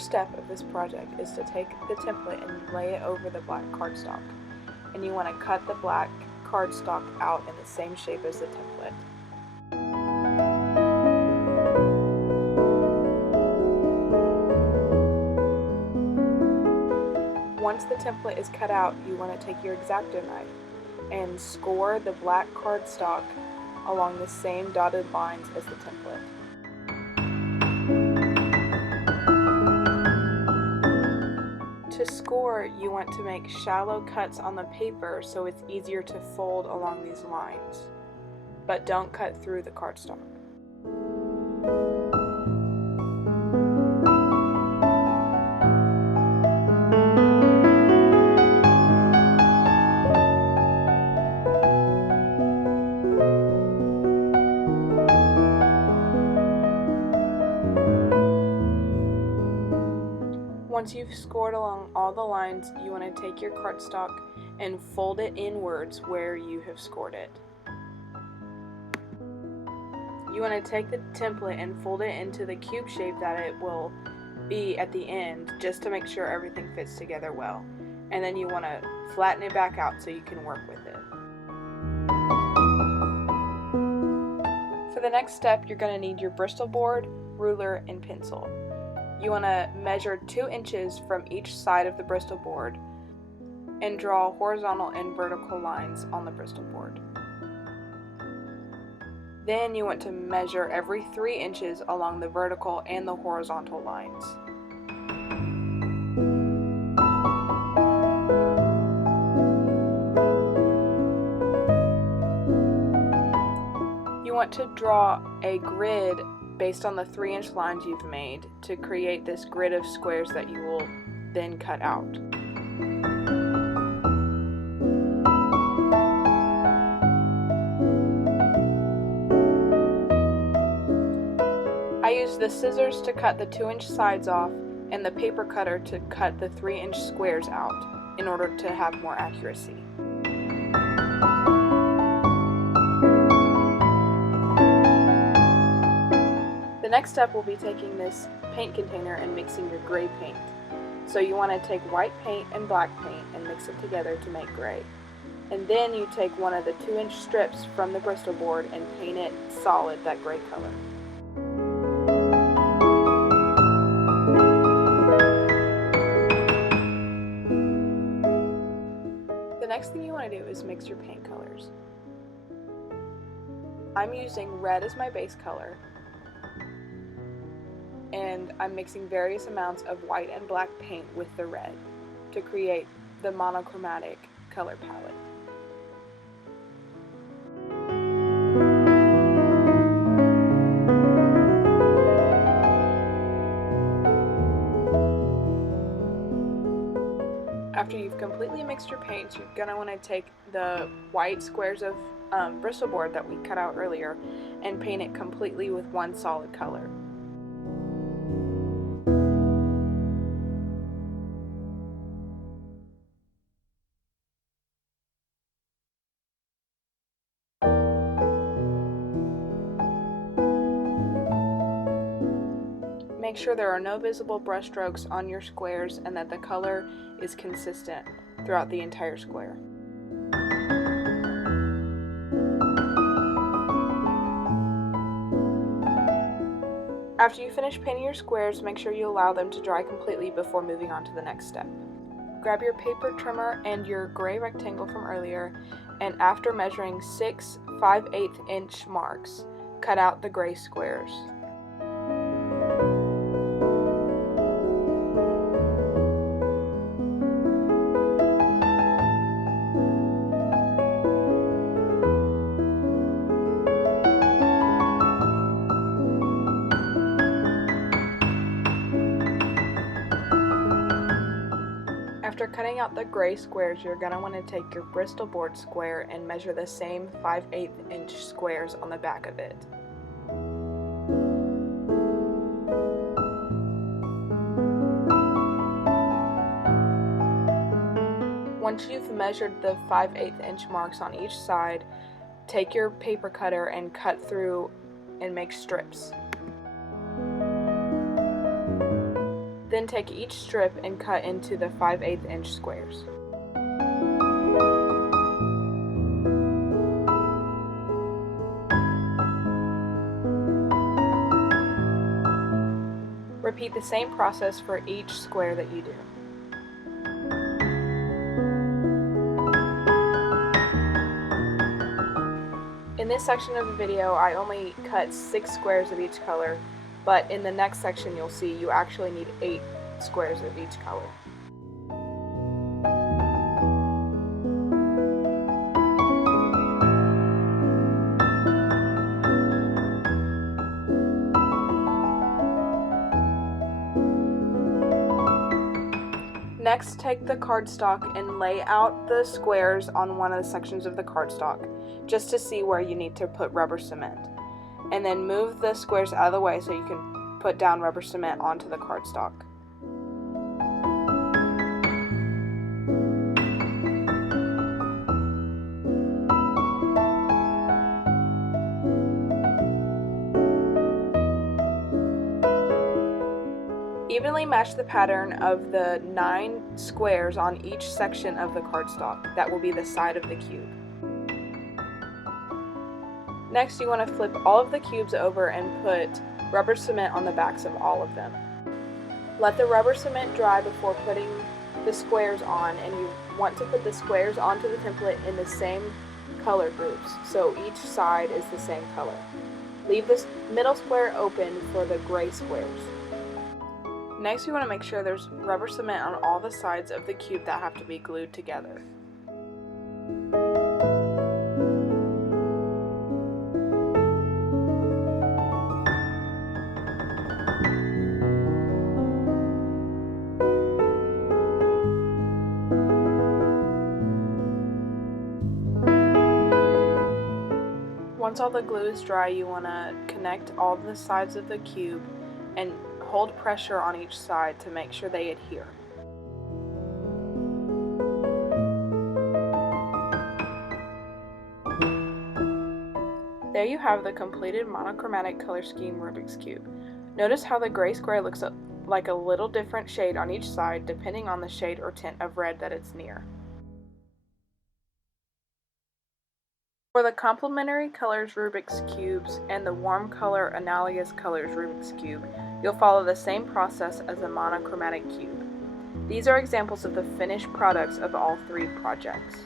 first step of this project is to take the template and lay it over the black cardstock. And you want to cut the black cardstock out in the same shape as the template. Once the template is cut out, you want to take your X-Acto knife and score the black cardstock along the same dotted lines as the template. To score, you want to make shallow cuts on the paper so it's easier to fold along these lines, but don't cut through the cardstock. Once you've scored along all the lines, you want to take your cardstock and fold it inwards where you have scored it. You want to take the template and fold it into the cube shape that it will be at the end, just to make sure everything fits together well. And then you want to flatten it back out so you can work with it. For the next step, you're going to need your Bristol board, ruler, and pencil. You want to measure 2 inches from each side of the Bristol board and draw horizontal and vertical lines on the Bristol board. Then you want to measure every 3 inches along the vertical and the horizontal lines. You want to draw a grid based on the 3-inch lines you've made to create this grid of squares that you will then cut out. I used the scissors to cut the 2-inch sides off and the paper cutter to cut the 3-inch squares out in order to have more accuracy. The next step will be taking this paint container and mixing your gray paint. So you want to take white paint and black paint and mix it together to make gray. And then you take one of the 2-inch strips from the Bristol board and paint it solid, that gray color. The next thing you want to do is mix your paint colors. I'm using red as my base color, and I'm mixing various amounts of white and black paint with the red to create the monochromatic color palette. After you've completely mixed your paints, you're going to want to take the white squares of Bristol board that we cut out earlier and paint it completely with one solid color. Make sure there are no visible brush strokes on your squares and that the color is consistent throughout the entire square. After you finish painting your squares, make sure you allow them to dry completely before moving on to the next step. Grab your paper trimmer and your gray rectangle from earlier, and after measuring 6 5/8 inch marks, cut out the gray squares. After cutting out the gray squares, you're going to want to take your Bristol board square and measure the same 5/8 inch squares on the back of it. Once you've measured the 5/8 inch marks on each side, take your paper cutter and cut through and make strips. Then take each strip and cut into the 5/8 inch squares. Repeat the same process for each square that you do. In this section of the video, I only cut 6 squares of each color, but in the next section you'll see you actually need 8 squares of each color. Next, take the cardstock and lay out the squares on one of the sections of the cardstock, just to see where you need to put rubber cement. And then move the squares out of the way so you can put down rubber cement onto the cardstock. Evenly match the pattern of the 9 squares on each section of the cardstock. That will be the side of the cube. Next, you want to flip all of the cubes over and put rubber cement on the backs of all of them. Let the rubber cement dry before putting the squares on, and you want to put the squares onto the template in the same color groups, so each side is the same color. Leave this middle square open for the gray squares. Next, you want to make sure there's rubber cement on all the sides of the cube that have to be glued together. Once all the glue is dry, you want to connect all the sides of the cube and hold pressure on each side to make sure they adhere. There you have the completed monochromatic color scheme Rubik's Cube. Notice how the gray square looks like a little different shade on each side depending on the shade or tint of red that it's near. For the complementary colors Rubik's Cubes and the warm color analogous colors Rubik's Cube, you'll follow the same process as a monochromatic cube. These are examples of the finished products of all 3 projects.